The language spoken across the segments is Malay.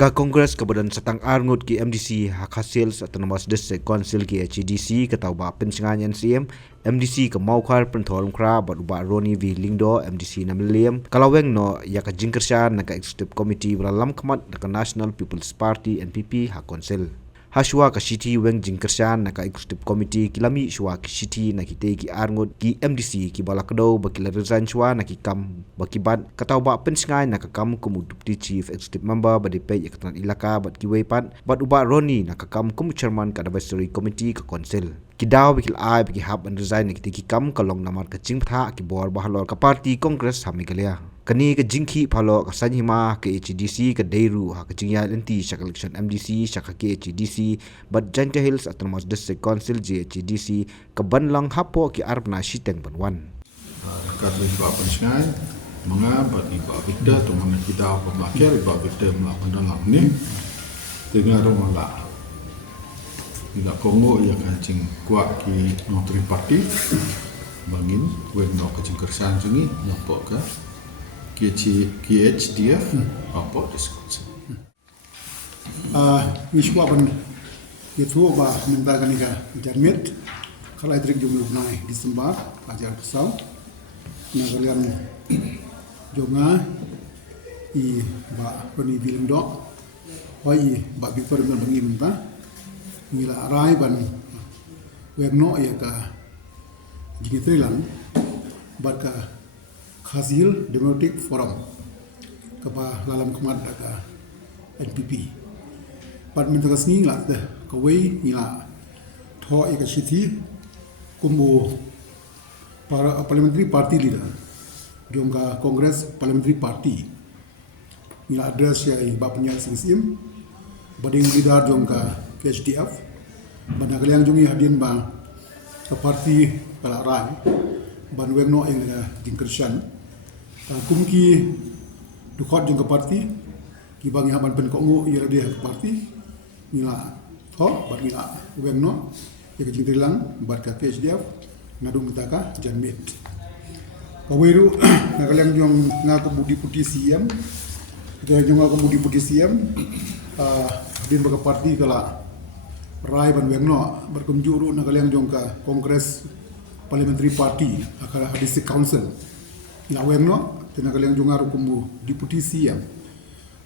Ka Kongres kebadan setang arngut ki MDC hak hasil autonomous district council ki HDC ketau ba pensengan NCM MDC ke maukar pentorum kra ba Roni V Lingdo MDC namiliam kalaweng no ya ka jingkershan na ka executive committee beralam kemat na ka National People's Party NPP hak council Hashwa ka city weng jingkershan na ka executive committee kilami shwa ki city na ki te ki arngut ki MDC ki balakdo ba ki resign shwa na ki kam ba ki bad katau ba pensengai na ka kam kumu deputy chief executive member ba DP yakatan ilaka ba ki wepat ba Roni na ka kam kumu chairman ka advisory committee ka council kidaw bikil ai biki hab and resign na ki kam kalong namar ka jingpatha ki bor bahalor ka party congress hamigalia kani ka jingki phalo ka sanhima ka HDC ka deiru ha ka jingya lenti shak election MDC shak ka HDC but Janta Hills Autonomous District Council JHDC ka banlang hapo ki arbna shiteng banwan dekat liba pensengai mga bagi ba bidda to mga kidaw pa maker ba bidda mga pandalang ni dengan romala ila kongo ya kancing kuat ki notri party bangin wen no ka jingkersan jungi nampak ka KHDF apa diskusi Wiswa ban itu ba minta kan ka jarmit kalau idrik jumlah nai Desember ajar kesau na kalian jonga I ba Roni bilang dok oi ba Victor ban bangi minta ngila rai ban wegno ya ka jingitrelang ba ka Hasil Democratic Forum kapa lalam kemat ka NPP pat minta kasni la de kawai ila tho eka city kumbu para parliamentary party leader jongka Congress parliamentary party ila address ya ba punya singsim bading leader jongka KHDF bana kalian jungi hadin ba ke party kala rai ban wengno eng jingkershan kumki dukot jengka parti ki bangi haban pen kongu ia dia parti mila ho bat mila wengno ya ke jingtrilang bat ka PHDF ngadung mitaka janmit paweru na kalian jong ngaku budi putih siam kita jong ngaku budi putih siam din baga parti kala rai ban wengno berkunjuru na kalian jong ka Kongres Parliamentary Party akala district council ila wengno tena kalian jungaru kumbu deputy siam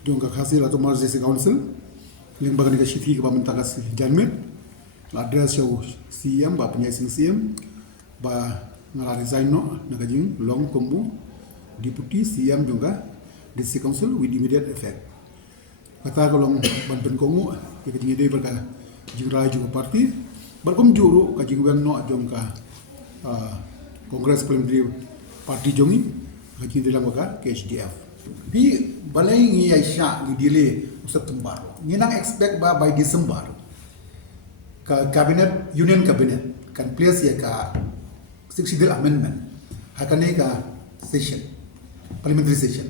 jongka hasil atau District Council yang bagan ka city ka minta kas janmet address yo siam ba punya siam ba ngala resign no nagajing long kumbu deputy siam jongka District Council with immediate effect kata kolong ban kongu ya kajing ide berka jingrai juga parti berkum juru kajing weng no jongka Kongres Parliamentary Party jongi kajing dalam waka KHDF di balai ngi Aisyah ngi delay September ngi nang expect ba by December ka cabinet union cabinet kan place ya ka successful amendment hakane ka session parliamentary session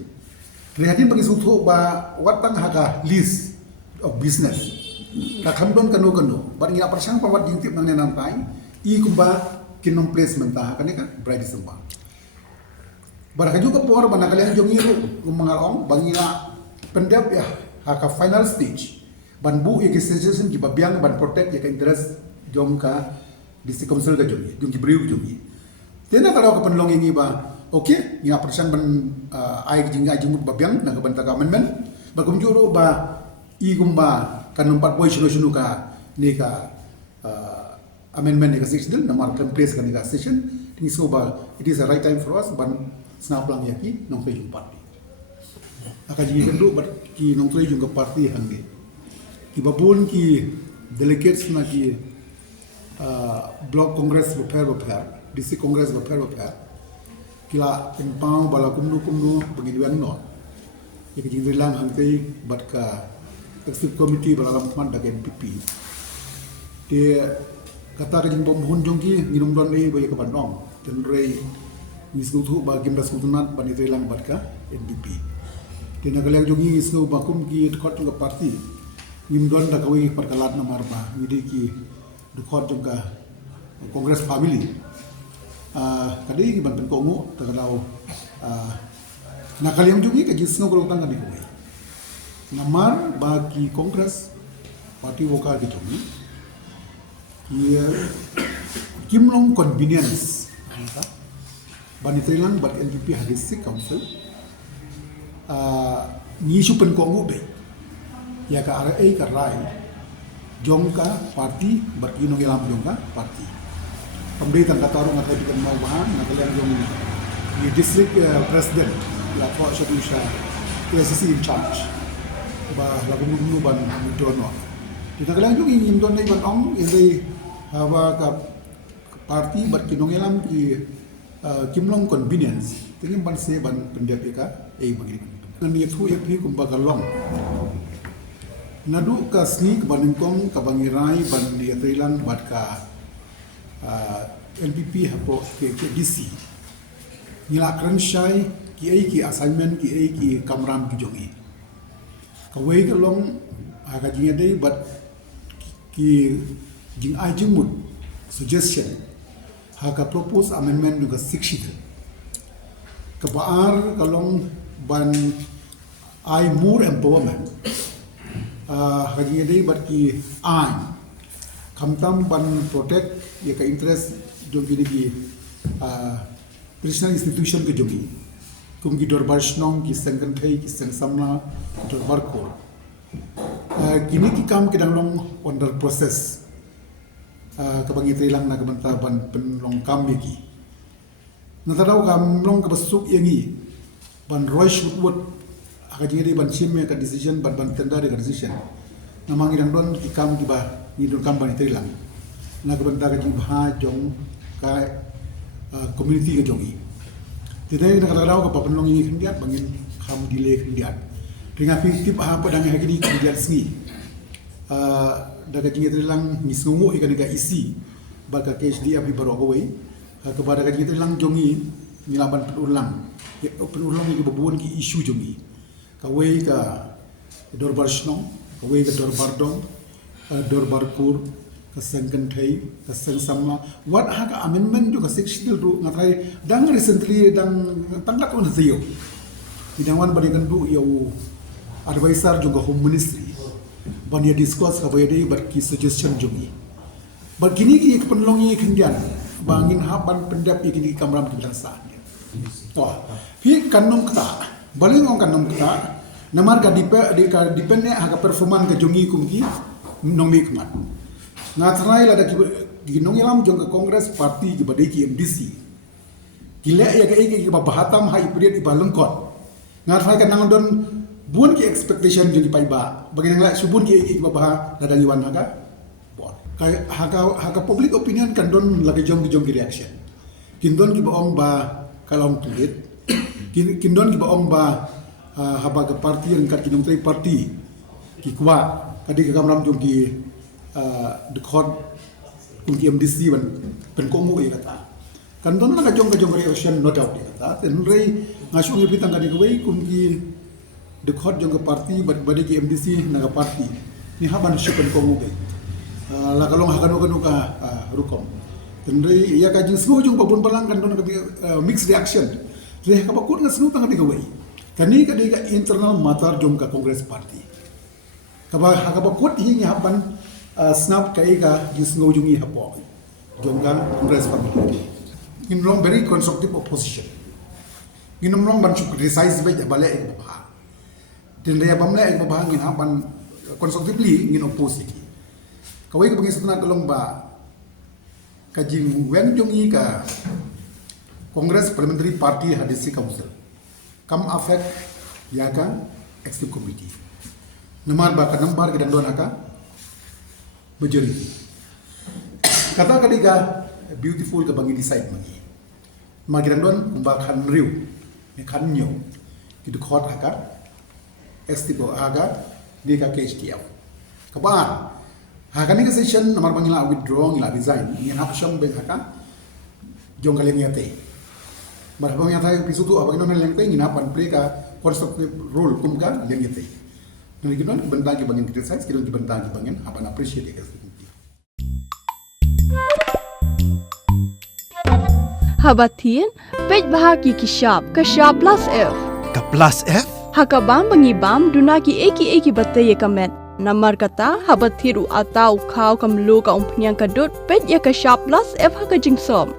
rehadin bagi sutu ba watang haka list of business ka kandon kanu ba ngi persang pa wat jingtip nang nampai I kumba kinong placement ta hakane ka by December baraka juga por bana kalian jongiru gumangalong bangila pendap ya haka final stage ban bu ya suggestion ki babiang ban protect ya ka interest jongka district council ka jongi jongi briu jongi tena kalau ka penlong ini ba okay ya persen ban ai jinga jingut babiang na ka banta ka amendment ba kumjuro ba I gumba kan 4 boy sunu ka ni ka amendment ni ka section namar kan place ka ni ka session ting so ba it is a right time for us ban snaplang yaki nong tui jung party aka jigi kendu bat ki nong tui jung party hangge ki babun ki delegates na ki block congress repair district congress repair kila empang bala kumdu begini wan no ki jigi lang hangge bat ka executive committee bala lam man dagen NPP de kata ka jing bom hunjong ki nginum don ni boy ka bandong den rei Wisnu bagi das kutunat bani telang barka NPP. Tena kalian jongi wisnu bakum ki dekot juga parti. Nimdon da kawi perkalat nomor ba ngidi ki dekot juga Kongres family. Kadi ban pen kongu tagalaw na kalian jongi ka gisno ko tang kadi ko. Namar bagi Kongres Parti Woka gitu ni. Ia kimlong convenience. Bani Thailand bat NPP hadis council. Ni supen kongo be. Ya ka RA ka rai. Jongka parti berkinong ilam jongka parti. Pemerintah kata orang atau di mau bahan, nakalian jong di district president, la Pak Syadusha, PSC in charge. Bah lagu mulu ban dono. Di nakalian jong ingin dono ban ong, ini hawa ka parti berkinong ilam ki kimlong convenience. Tingin ban se ban pendiapika, begini. Nani tu epi kumbagalong. Nadu ka sni ke baningkong ka bangirai ban di Thailand bat ka LPP hapo ke DC nila kranshai ki ai ki assignment ki ai ki kamram ki jongi ka wei ka long aga jinga dei bat ki jing ai jingmut suggestion ha ka propose amendment du ka 60 ka baar ka long ban ai more empowerment hagi bat ki an kamtam ban protect ya ka interest jo gini ki personal institution ke jogi kum ki dorbar snong ki sengkan thai ki seng samna dorbar ko kini ki kam ke danglong under process ka bangi Thailand na kabanta ban penlong kam ki nataraw kam long ka basuk yangi ban roy shootwood aga jingi ban chim ka decision ban tenda ka decision namangi dang don ki kam ki ba ni don kam ban Thailand na kabanta ka jing bha jong ka community ka jongi tidai na kalalaw ka papanlong ini kendiat bangin kam delay kendiat dengan tip ha pa dang hagini kendiat sngi daga jingi Thailand misngungu ikan ga isi baka KHD abi baro away kepada ka jingi Thailand jongi nilaban penulang ki babuan ki isu jongi kawai ka dorbar snong kawai ka dorbar dong dorbar kur kasengkan thai kaseng sama what haka amendment juga 60 ru ngatai dang recently dang tangkat on zio bidangwan barikan du yau advisor juga home ministry bania discuss ka bayade barki suggestion jungi bagini ki penlongi kendian bangin haban pendap iki kamram ki bilang wah hi kannom kata baling ong kannom kata namar ka depend haka performan ka jungi kumki nomi kmat ngatrai la da ki nong ilam jong ka Kongres parti ki badai ki MDC gile ya ka iki ki bahatam hai period ibalengkot ngatrai ka nang don buon ki expectation jong pai ba bagin la subun ki iki baha da dangiwan haga bon haka public opinion kan don lagi jong ki reaction kindon ki baong ba kalong tulit kindon ki baong ba haba ka parti yang kat kinong trai parti ki kwa kadi ka kamram jong ki dekhot kum ki MDC ban pen ko mu kata kan don na jong reaction no doubt kata ten rei ngasung ngi pitang kadi kawai kum ki dekhot jong ka parti badi ki MDC na ka parti ni haban shipen ko mu la kalong hakano ka rukom ten rei ya ka jing snu jong babun balang kan don ka mixed reaction re ka bakut ngasnu tang kadi kawai kani kadi ka internal matar jong ka Kongres parti kaba bakut hi ngi haban snap kai ga gisngo jungi hapo jonggan Kongres parti in long very constructive opposition in long ban chu criticize be bale ek ba tin re bamle ek ba ngin haban constructively ngin oppose ki kawai ka bangis na kalong ba kajing wen jungi ka Congress Parliamentary Party Hadisi Council kam affect yaga executive committee namar ba ka nambar ke dan aka majority kata kadiga beautiful ka bangi decide magiran don kumbakan riu ni kanyo kitu khot aka estibo aga di ka KHTF kaban hakani ka session namar bangila withdraw ngila resign ni hapsham be haka jong kali ngate marhabang yata pisu tu abang non lengte ngina pan play ka constructive role kumka lengte ni ginon benda ki bangin criticize kidon ki benda ki bangin apa appreciate ka Habathin pej bahagi ki shop ka shop plus F Ka Plus F? Hakabam bangibam dunaki eki bataya kamet. Namar kata habat thiru atau kau kamlu ka umpnyang kadut pet ya ka sharp plus F ha ka jingsom.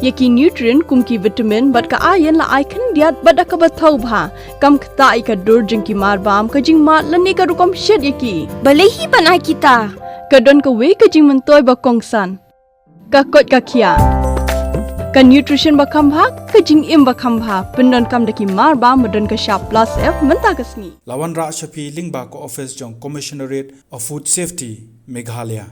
Yaki nutrient kumki vitamin bat ka ayan la icon diat bat ka bathau bha kam kta I ka dur jingki marbam ka jing mat lani ka rukom shed yaki. Balehi banai kita. Kadon ka we ka jing mentoy ba kongsan. Ka kot ka kia. Ka nutrition ba khambha ka jing im ba khambha pendon kam daki marbam madon ka sharp plus F menta kasni. Lawan Ra Shafi Lingba ko office jong Commissionerate of Food Safety Meghalaya.